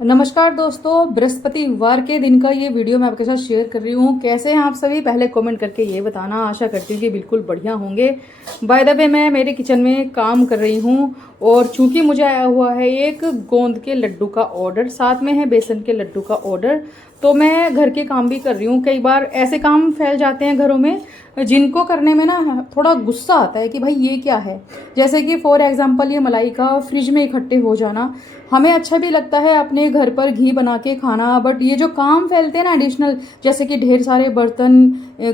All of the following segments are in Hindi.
नमस्कार दोस्तों, बृहस्पतिवार के दिन का ये वीडियो मैं आपके साथ शेयर कर रही हूँ। कैसे हैं आप सभी? पहले कमेंट करके ये बताना। आशा करती हूँ कि बिल्कुल बढ़िया होंगे। बाय द वे, मैं मेरे किचन में काम कर रही हूँ और चूंकि मुझे आया हुआ है एक गोंद के लड्डू का ऑर्डर, साथ में है बेसन के लड्डू का ऑर्डर। तो मैं घर के काम भी कर रही हूँ। कई बार ऐसे काम फैल जाते हैं घरों में जिनको करने में ना थोड़ा गुस्सा आता है कि भाई ये क्या है। जैसे कि फॉर एग्जांपल ये मलाई का फ्रिज में इकट्ठे हो जाना। हमें अच्छा भी लगता है अपने घर पर घी बना के खाना, बट ये जो काम फैलते हैं ना एडिशनल, जैसे कि ढेर सारे बर्तन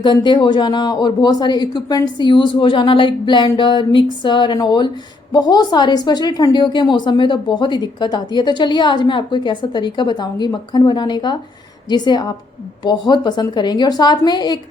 गंदे हो जाना और बहुत सारे इक्विपमेंट्स यूज़ हो जाना, like blender, mixer and all, बहुत सारे, स्पेशली ठंडियों के मौसम में तो बहुत ही दिक्कत आती है। तो चलिए आज मैं आपको एक ऐसा तरीका बताऊंगी मक्खन बनाने का जिसे आप बहुत पसंद करेंगे, और साथ में एक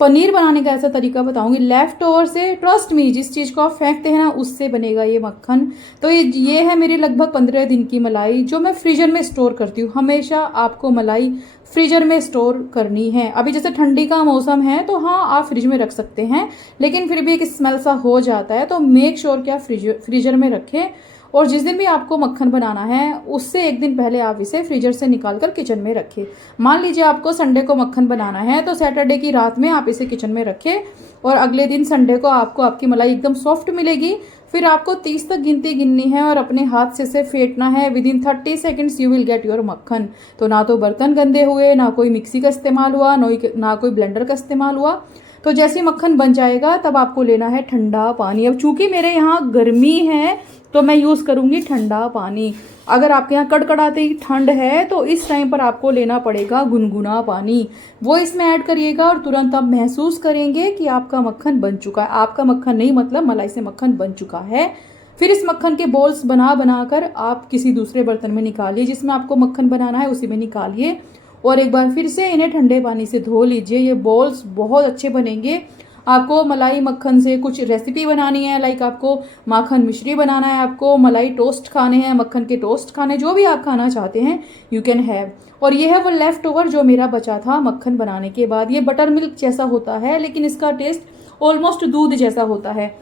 पनीर बनाने का ऐसा तरीका बताऊंगी लेफ्ट ओवर से। ट्रस्ट मी, जिस चीज़ को आप फेंकते हैं ना उससे बनेगा ये मक्खन। तो ये है मेरी लगभग 15 दिन की मलाई जो मैं फ्रीजर में स्टोर करती हूँ। हमेशा आपको मलाई फ्रीजर में स्टोर करनी है। अभी जैसे ठंडी का मौसम है तो हाँ, आप फ्रिज में रख सकते हैं, लेकिन फिर भी एक स्मेल सा हो जाता है। तो मेक श्योर कि आप फ्रीजर में रखें, और जिस दिन भी आपको मक्खन बनाना है उससे एक दिन पहले आप इसे फ्रीजर से निकाल कर किचन में रखें। मान लीजिए आपको संडे को मक्खन बनाना है तो सैटरडे की रात में आप इसे किचन में रखें, और अगले दिन संडे को आपको आपकी मलाई एकदम सॉफ्ट मिलेगी। फिर आपको 30 तक गिनती गिननी है और अपने हाथ से इसे फेंटना है। With in 30 seconds you will get your मक्खन। तो ना तो बर्तन गंदे हुए, ना कोई मिक्सी का इस्तेमाल हुआ, ना कोई ब्लेंडर का इस्तेमाल हुआ। तो जैसे मक्खन बन जाएगा तब आपको लेना है ठंडा पानी। अब चूंकि मेरे यहाँ गर्मी है तो मैं यूज़ करूँगी ठंडा पानी। अगर आपके यहाँ कड़कड़ाती ठंड है तो इस टाइम पर आपको लेना पड़ेगा गुनगुना पानी। वो इसमें ऐड करिएगा और तुरंत आप महसूस करेंगे कि आपका मक्खन बन चुका है। आपका मक्खन नहीं, मतलब मलाई से मक्खन बन चुका है। फिर इस मक्खन के बॉल्स बना कर आप किसी दूसरे बर्तन में निकालिए, जिसमें आपको मक्खन बनाना है उसी में निकालिए, और एक बार फिर से इन्हें ठंडे पानी से धो लीजिए। ये बॉल्स बहुत अच्छे बनेंगे। आपको मलाई मक्खन से कुछ रेसिपी बनानी है, लाइक आपको माखन मिश्री बनाना है, आपको मलाई टोस्ट खाने हैं, मक्खन के टोस्ट खाने, जो भी आप खाना चाहते हैं यू कैन हैव। और ये है वो लेफ्ट ओवर जो मेरा बचा था मक्खन बनाने के बाद। ये बटर मिल्क जैसा होता है लेकिन इसका टेस्ट ऑलमोस्ट दूध जैसा होता है।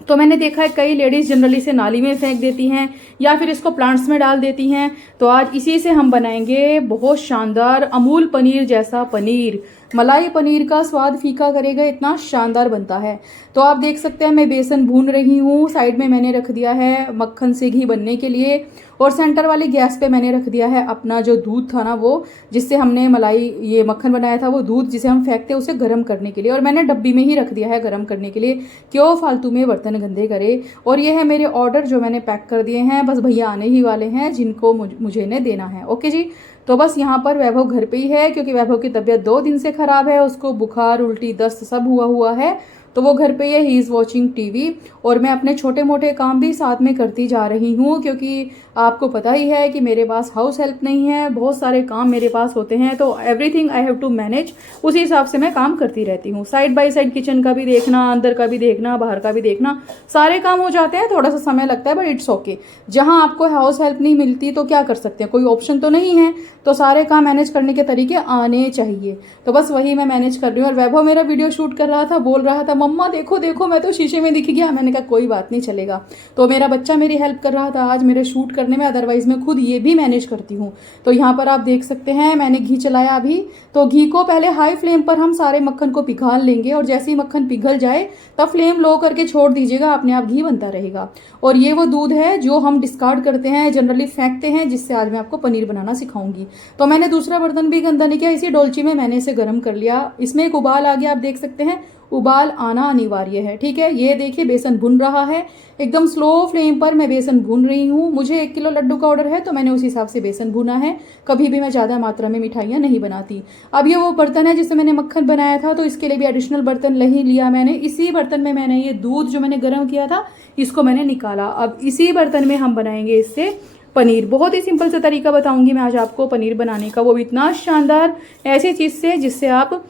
तो मैंने देखा है कई लेडीज जनरली इसे नाली में फेंक देती हैं या फिर इसको प्लांट्स में डाल देती हैं। तो आज इसी से हम बनाएंगे बहुत शानदार अमूल पनीर जैसा पनीर। मलाई पनीर का स्वाद फीका करेगा, इतना शानदार बनता है। तो आप देख सकते हैं मैं बेसन भून रही हूँ। साइड में मैंने रख दिया है मक्खन से घी बनने के लिए, और सेंटर वाली गैस पे मैंने रख दिया है अपना जो दूध था ना, वो जिससे हमने मलाई ये मक्खन बनाया था, वो दूध जिसे हम फेंकते हैं उसे गर्म करने के लिए। और मैंने डब्बी में ही रख दिया है गर्म करने के लिए, क्यों फालतू में बर्तन गंदे करे। और ये है मेरे ऑर्डर जो मैंने पैक कर दिए हैं। बस भैया आने ही वाले हैं जिनको मुझे इन्हें देना है। ओके जी। तो बस यहाँ पर वैभव घर पे ही है क्योंकि वैभव की तबीयत 2 दिन से खराब है। उसको बुखार, उल्टी, दस्त सब हुआ है। तो वो घर पे ही इज़ वॉचिंग टीवी, और मैं अपने छोटे मोटे काम भी साथ में करती जा रही हूँ क्योंकि आपको पता ही है कि मेरे पास हाउस हेल्प नहीं है। बहुत सारे काम मेरे पास होते हैं, तो everything I have to manage. उसी हिसाब से मैं काम करती रहती हूँ। साइड बाय साइड किचन का भी देखना, अंदर का भी देखना, बाहर का भी देखना, सारे काम हो जाते हैं। थोड़ा सा समय लगता है बट इट्स ओके। जहाँ आपको हाउस हेल्प नहीं मिलती तो क्या कर सकते हैं, कोई ऑप्शन तो नहीं है। तो सारे काम मैनेज करने के तरीके आने चाहिए। तो बस वही मैं मैनेज कर रही हूँ। और वैभव मेरा वीडियो शूट कर रहा था, बोल रहा था मम्मा देखो देखो मैं तो शीशे में दिख गया। मैंने कहा कोई बात नहीं, चलेगा। तो मेरा बच्चा मेरी हेल्प कर रहा था आज मेरे शूट करने में, अदरवाइज मैं खुद ये भी मैनेज करती हूँ। तो यहाँ पर आप देख सकते हैं मैंने घी चलाया अभी। तो घी को पहले हाई फ्लेम पर हम सारे मक्खन को पिघाल लेंगे, और जैसे ही मक्खन पिघल जाए तब फ्लेम लो करके छोड़ दीजिएगा, अपने आप घी बनता रहेगा। और ये वो दूध है जो हम डिस्कार्ड करते हैं, जनरली फेंकते हैं, जिससे आज मैं आपको पनीर बनाना सिखाऊंगी। तो मैंने दूसरा बर्तन भी गंदा नहीं किया, इसी डोलची में मैंने इसे गर्म कर लिया। इसमें एक उबाल आ गया, आप देख सकते हैं। उबाल आना अनिवार्य है, ठीक है। ये देखिए बेसन भुन रहा है, एकदम स्लो फ्लेम पर मैं बेसन भून रही हूँ। मुझे 1 किलो लड्डू का ऑर्डर है तो मैंने उस हिसाब से बेसन भुना है। कभी भी मैं ज़्यादा मात्रा में मिठाइयाँ नहीं बनाती। अब ये वो बर्तन है जिससे मैंने मक्खन बनाया था, तो इसके लिए भी एडिशनल बर्तन नहीं लिया मैंने। इसी बर्तन में मैंने ये दूध जो मैंने गर्म किया था इसको मैंने निकाला। अब इसी बर्तन में हम बनाएंगे इससे पनीर। बहुत ही सिंपल सा तरीका बताऊंगी मैं आज आपको पनीर बनाने का, वो भी इतना शानदार, ऐसी चीज़ से जिससे आप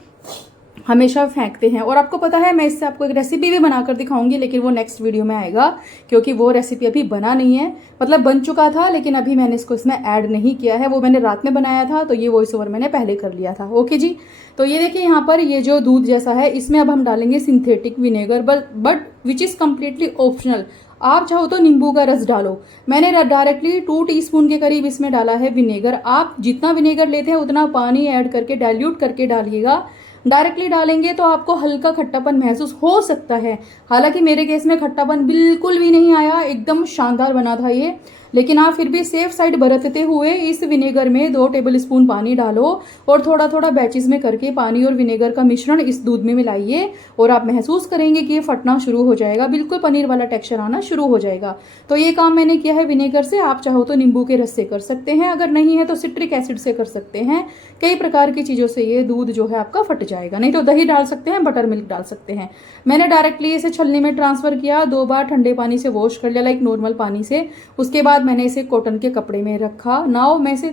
हमेशा फेंकते हैं। और आपको पता है मैं इससे आपको एक रेसिपी भी बनाकर दिखाऊंगी, लेकिन वो नेक्स्ट वीडियो में आएगा क्योंकि वो रेसिपी अभी बना नहीं है। मतलब बन चुका था लेकिन अभी मैंने इसको इसमें ऐड नहीं किया है। वो मैंने रात में बनाया था तो ये वॉइस ओवर मैंने पहले कर लिया था। ओके जी। तो ये देखिए यहाँ पर ये जो दूध जैसा है इसमें अब हम डालेंगे synthetic vinegar, but which is completely optional. आप चाहो तो नींबू का रस डालो। मैंने डायरेक्टली 2 टीस्पून के करीब इसमें डाला है विनेगर। आप जितना विनेगर लेते हैं उतना पानी ऐड करके डाइल्यूट करके डालिएगा। डायरेक्टली डालेंगे तो आपको हल्का खट्टापन महसूस हो सकता है। हालांकि मेरे केस में खट्टापन बिल्कुल भी नहीं आया, एकदम शानदार बना था ये। लेकिन आप फिर भी सेफ साइड बरतते हुए इस विनेगर में 2 टेबलस्पून पानी डालो और थोड़ा थोड़ा बैचेस में करके पानी और विनेगर का मिश्रण इस दूध में मिलाइए और आप महसूस करेंगे कि ये फटना शुरू हो जाएगा, बिल्कुल पनीर वाला टेक्सचर आना शुरू हो जाएगा। तो ये काम मैंने किया है विनेगर से। आप चाहो तो नींबू के रस से कर सकते हैं, अगर नहीं है तो सिट्रिक एसिड से कर सकते हैं। कई प्रकार की चीज़ों से ये दूध जो है आपका फट जाएगा। नहीं तो दही डाल सकते हैं, बटर मिल्क डाल सकते हैं। मैंने डायरेक्टली इसे छलनी में ट्रांसफर किया, 2 बार ठंडे पानी से वॉश कर लिया, लाइक नॉर्मल पानी से। उसके बाद मैंने इसे कॉटन के कपड़े में रखा। नाउ मैं इसे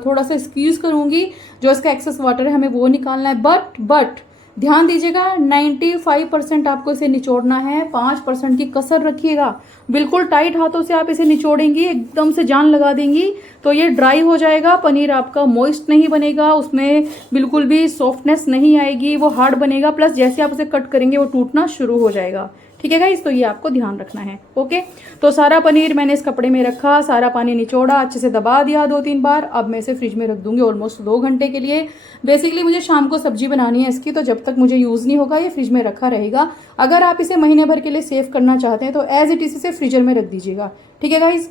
थोड़ा सा स्क्वीज करूंगी, जो इसका एक्सेस वाटर है हमें वो निकालना है। बट ध्यान दीजिएगा 95% आपको इसे निचोड़ना है, 5% की कसर रखिएगा। बिल्कुल टाइट हाथों से आप इसे निचोड़ेंगी, एकदम से जान लगा देंगी तो ये ड्राई हो जाएगा। पनीर आपका मॉइस्ट नहीं बनेगा, उसमें बिल्कुल भी सॉफ्टनेस नहीं आएगी, वो हार्ड बनेगा। प्लस जैसे आप उसे कट करेंगे वो टूटना शुरू हो जाएगा। ठीक है गाइस, तो ये आपको ध्यान रखना है। ओके, तो सारा पनीर मैंने इस कपड़े में रखा, सारा पानी निचोड़ा, अच्छे से दबा दिया 2-3 बार। अब मैं इसे फ्रिज में रख दूंगी ऑलमोस्ट 2 घंटे के लिए। बेसिकली मुझे शाम को सब्जी बनानी है इसकी, तो जब तक मुझे यूज नहीं होगा ये फ्रिज में रखा रहेगा। अगर आप इसे महीने भर के लिए सेव करना चाहते हैं तो एज इट इज इसे फ्रीजर में रख दीजिएगा। ठीक है गाइज,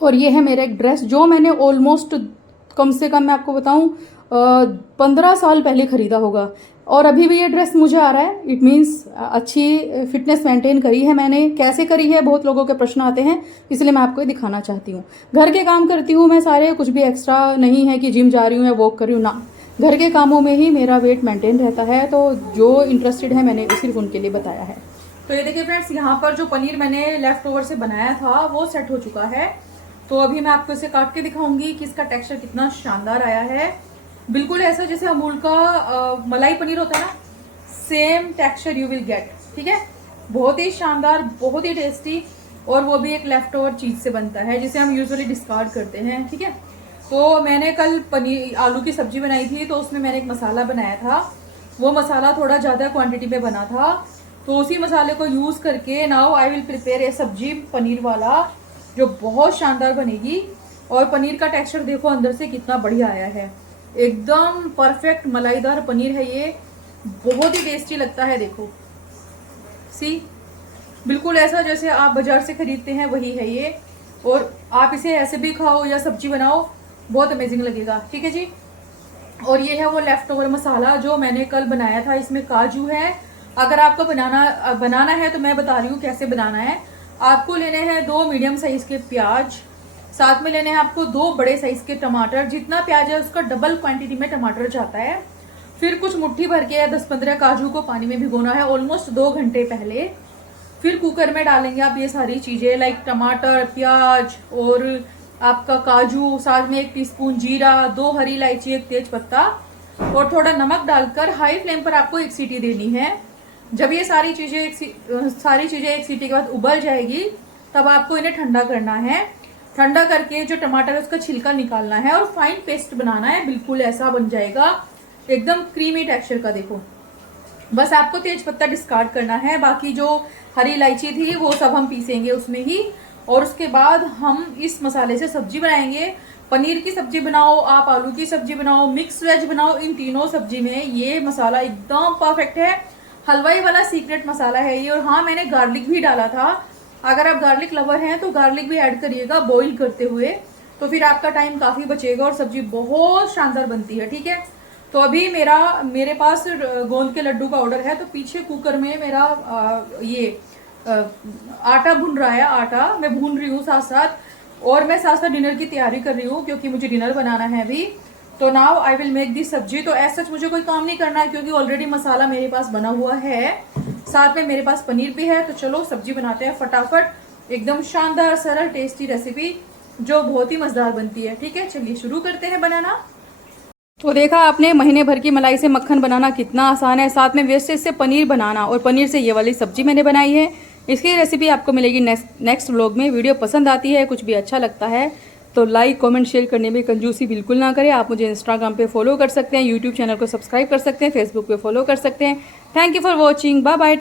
और ये है मेरा एक ड्रेस जो मैंने ऑलमोस्ट कम से कम मैं आपको बताऊं 15 साल पहले खरीदा होगा और अभी भी ये ड्रेस मुझे आ रहा है। इट मीन्स अच्छी फिटनेस मेंटेन करी है मैंने। कैसे करी है, बहुत लोगों के प्रश्न आते हैं, इसलिए मैं आपको ये दिखाना चाहती हूँ। घर के काम करती हूँ मैं सारे, कुछ भी एक्स्ट्रा नहीं है कि जिम जा रही हूँ या वॉक कर रही हूँ ना। घर के कामों में ही मेरा वेट मेंटेन रहता है, तो जो इंटरेस्टेड है मैंने सिर्फ उनके लिए बताया है। तो ये देखिए फ्रेंड्स, यहाँ पर जो पनीर मैंने लेफ्ट ओवर से बनाया था वो सेट हो चुका है। तो अभी मैं आपको इसे काट के दिखाऊंगी कि इसका टेक्सचर कितना शानदार आया है। बिल्कुल ऐसा जैसे अमूल का मलाई पनीर होता है ना, same texture you will get. ठीक है, बहुत ही शानदार, बहुत ही टेस्टी, और वो भी एक लेफ्ट ओवर चीज से बनता है जिसे हम यूजुअली डिस्कार्ड करते हैं। ठीक है, तो मैंने कल पनीर आलू की सब्जी बनाई थी, तो उसमें मैंने एक मसाला बनाया था। वो मसाला थोड़ा ज्यादा क्वांटिटी में बना था, तो उसी मसाले को यूज करके now I will prepare a सब्जी पनीर वाला, जो बहुत शानदार बनेगी। और पनीर का टेक्सचर देखो अंदर से कितना बढ़िया आया है, एकदम परफेक्ट मलाईदार पनीर है ये, बहुत ही टेस्टी लगता है। देखो सी, बिल्कुल ऐसा जैसे आप बाजार से खरीदते हैं वही है ये। और आप इसे ऐसे भी खाओ या सब्जी बनाओ, बहुत अमेजिंग लगेगा। ठीक है जी, और ये है वो लेफ्ट ओवर मसाला जो मैंने कल बनाया था। इसमें काजू है। अगर आपको बनाना है तो मैं बता रही हूँ कैसे बनाना है। आपको लेने हैं 2 मीडियम साइज के प्याज, साथ में लेने हैं आपको 2 बड़े साइज के टमाटर। जितना प्याज है उसका डबल क्वांटिटी में टमाटर जाता है। फिर कुछ मुट्ठी भर के 10-15 काजू को पानी में भिगोना है ऑलमोस्ट 2 घंटे पहले। फिर कुकर में डालेंगे आप ये सारी चीजें, लाइक टमाटर, प्याज और आपका काजू, साथ में 1 टीस्पून जीरा, 2 हरी इलायची, 1 तेज पत्ता और थोड़ा नमक डालकर हाई फ्लेम पर आपको 1 सीटी देनी है। जब ये सारी चीजें एक सीटी के बाद उबल जाएगी, तब आपको इन्हें ठंडा करना है। ठंडा करके जो टमाटर है उसका छिलका निकालना है और फाइन पेस्ट बनाना है। बिल्कुल ऐसा बन जाएगा, एकदम क्रीमी टेक्सचर का। देखो, बस आपको तेज पत्ता डिस्कार्ड करना है, बाकी जो हरी इलायची थी वो सब हम पीसेंगे उसमें ही। और उसके बाद हम इस मसाले से सब्जी बनाएंगे। पनीर की सब्जी बनाओ, आप आलू की सब्जी बनाओ, मिक्स वेज बनाओ, इन तीनों सब्जी में ये मसाला एकदम परफेक्ट है। हलवाई वाला सीक्रेट मसाला है ये। और हाँ, मैंने गार्लिक भी डाला था। अगर आप गार्लिक लवर हैं तो गार्लिक भी ऐड करिएगा बॉईल करते हुए, तो फिर आपका टाइम काफी बचेगा और सब्जी बहुत शानदार बनती है। ठीक है, तो अभी मेरे पास गोंद के लड्डू का ऑर्डर है, तो पीछे कुकर में मेरा आटा भून रहा है। आटा मैं भून रही हूँ साथ साथ, और मैं साथ साथ डिनर की तैयारी कर रही हूँ क्योंकि मुझे डिनर बनाना है अभी। तो now I will make this सब्जी। तो ऐसा मुझे कोई काम नहीं करना है क्योंकि ऑलरेडी मसाला मेरे पास बना हुआ है, साथ में मेरे पास पनीर भी है। तो चलो सब्जी बनाते हैं फटाफट, एकदम शानदार सरल टेस्टी रेसिपी जो बहुत ही मजेदार बनती है। ठीक है, चलिए शुरू करते हैं बनाना। तो देखा आपने, महीने भर की मलाई से मक्खन बनाना कितना आसान है, साथ में वेस्टेज से पनीर बनाना, और पनीर से ये वाली सब्जी मैंने बनाई है। इसकी रेसिपी आपको मिलेगी नेक्स्ट व्लॉग में। वीडियो पसंद आती है, कुछ भी अच्छा लगता है तो लाइक कमेंट शेयर करने में कंजूसी बिल्कुल ना करें। आप मुझे इंस्टाग्राम पे फॉलो कर सकते हैं, यूट्यूब चैनल को सब्सक्राइब कर सकते हैं, फेसबुक पे फॉलो कर सकते हैं। Thank you for watching, bye bye.